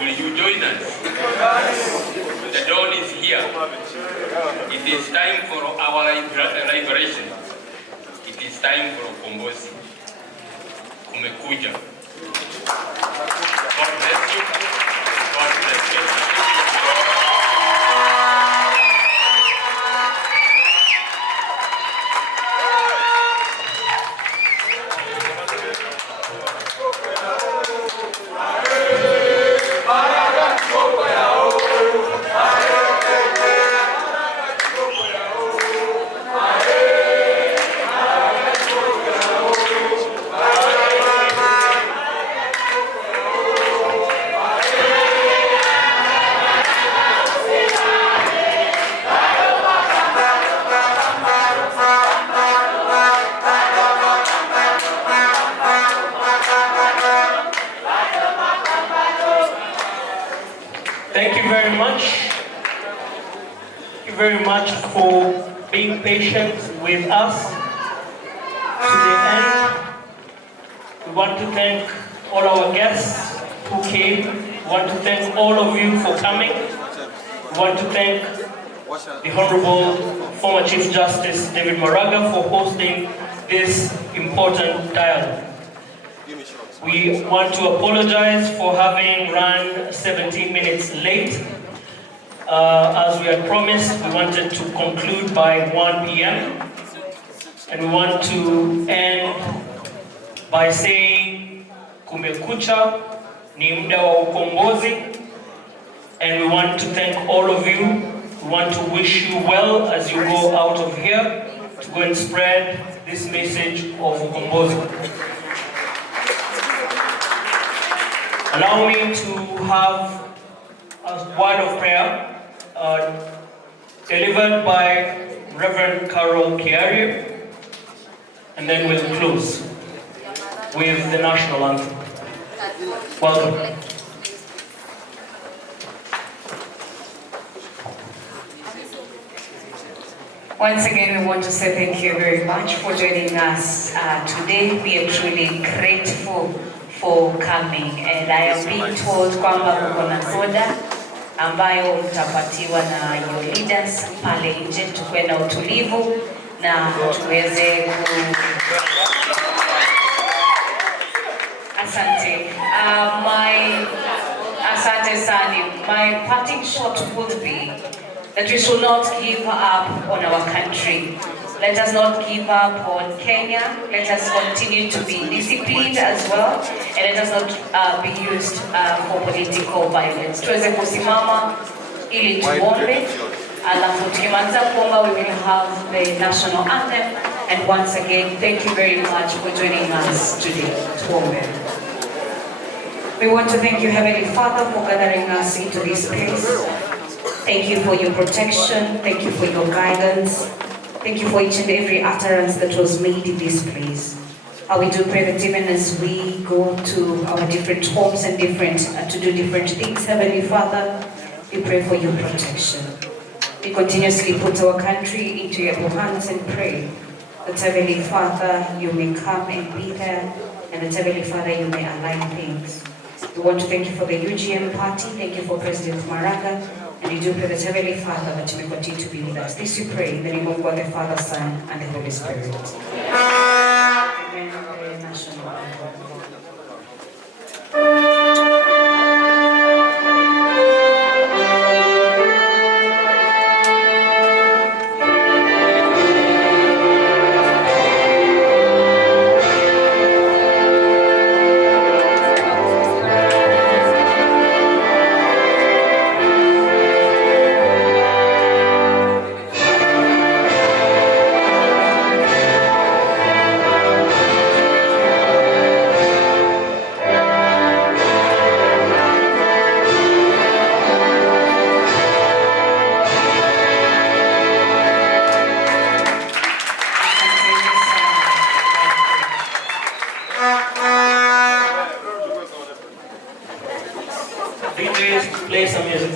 Will you join us? The dawn is here. It is time for our liberation. It is time for ukombozi. Kumekuja. God bless you. God bless you. Thank you very much. Thank you very much for being patient with us to the end. We want to thank all our guests who came. We want to thank all of you for coming. We want to thank the Honorable former Chief Justice David Maraga for hosting this important dialogue. We want to apologize for having run 17 minutes late. As we had promised, we wanted to conclude by 1 p.m. And we want to end by saying, Kumekucha, ni muda wa ukombozi. And we want to thank all of you. We want to wish you well as you go out of here to go and spread this message of ukombozi. Allow me to have a word of prayer delivered by Reverend Carol Kiari, and then we'll close with the national anthem. Welcome. Once again, we want to say thank you very much for joining us today. We are truly grateful for coming, and I am being told kwamba kuko na soda ambayo mtapatiwa na your leaders pale nje, tukue na utulivu na tuweze asante. Asante Sani. My parting shot would be that we should not give up on our country. Let us not give up on Kenya. Let us continue to be disciplined as well, and let us not be used for political violence. Tuweze kusimama ili tuombe, alafu tukimaliza kuomba we will have the national anthem. And once again, thank you very much for joining us today. Tuombe. We want to thank you, Heavenly Father, for gathering us into this place. Thank you for your protection. Thank you for your guidance. Thank you for each and every utterance that was made in this place. We do pray that even as we go to our different homes and to do different things, Heavenly Father, we pray for your protection. We continuously put our country into your hands and pray that, Heavenly Father, you may come and be there, and that, Heavenly Father, you may align things. We want to thank you for the UGM party. Thank you for President Maraga. And we do pray that, Heavenly Father, that you may continue to be with us. This we pray in the name of God, the Father, Son, and the Holy Spirit. Amen. The national anthem. Play some music.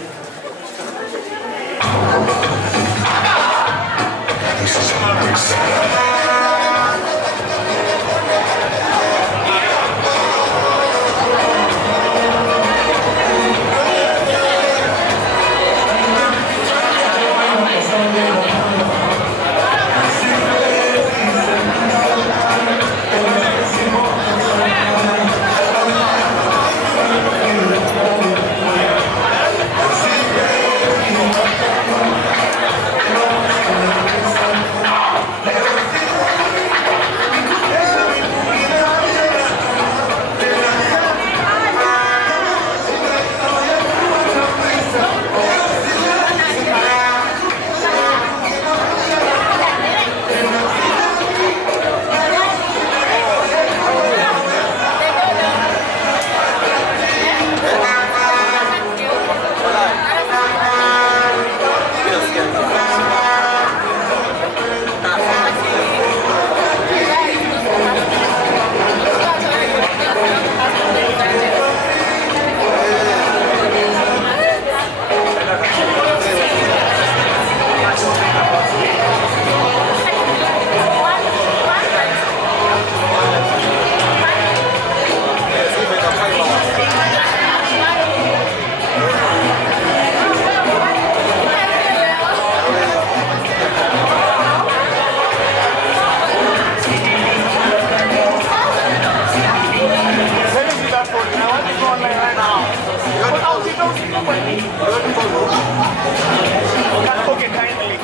Okay, kindly.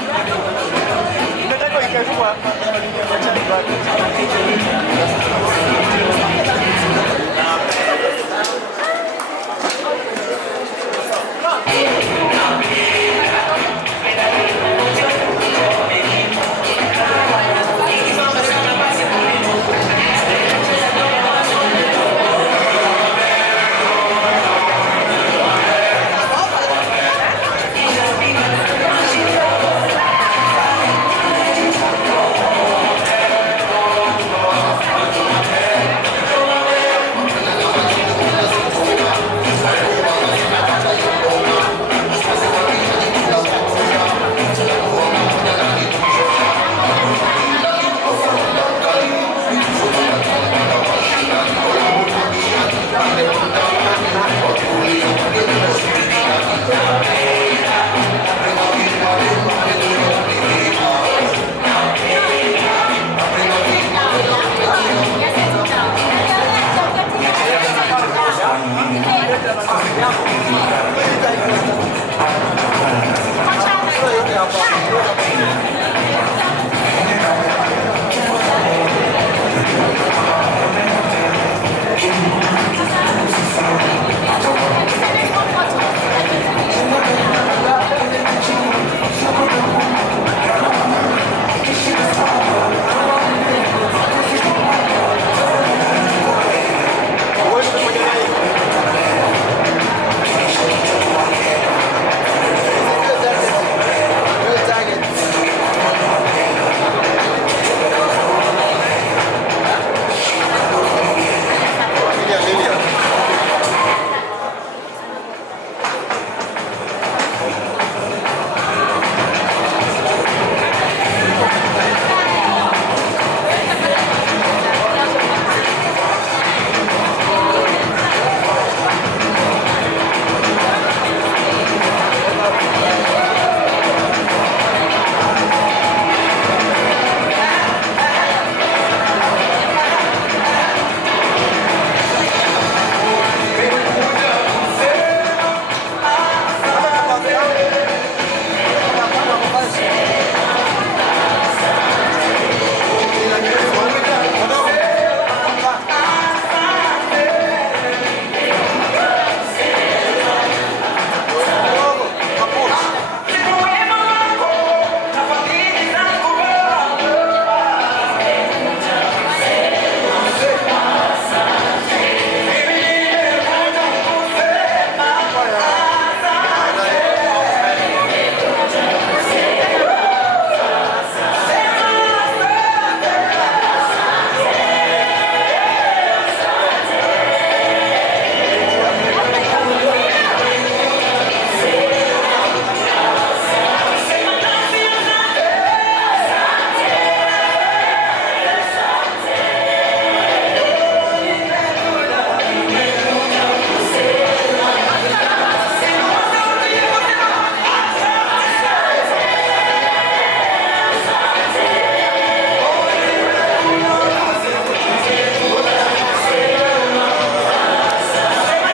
Nataka ikachukua Yeah.